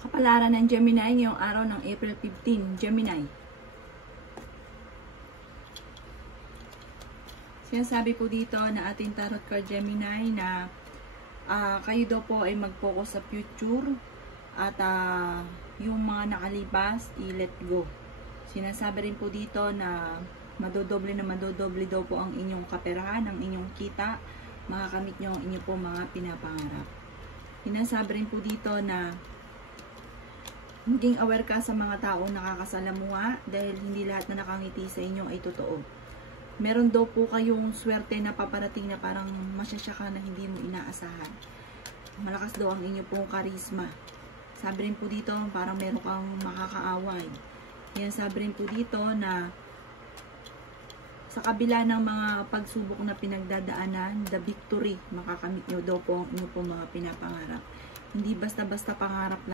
Kapalaran ng Gemini ngayong araw ng April 15, Gemini. Sinasabi po dito na ating tarot card Gemini na kayo daw po ay mag-focus sa future at yung mga nakalipas i-let go. Sinasabi rin po dito na madodoble daw po ang inyong kaperahan, ang inyong kita, makakamit nyo ang inyong po mga pinapangarap. Sinasabi rin po dito na maging aware ka sa mga taong nakakasalamuha dahil hindi lahat na nakangiti sa inyo ay totoo. Meron daw po kayong swerte na paparating na parang masyasya ka na hindi mo inaasahan. Malakas daw ang inyo pong karisma. Sabi rin po dito parang meron kang makakaaway. Yan, sabi rin po dito na sa kabila ng mga pagsubok na pinagdadaanan, the victory, makakamit nyo daw po ang inyong pong mga pinapangarap. Hindi basta-basta pangarap lang.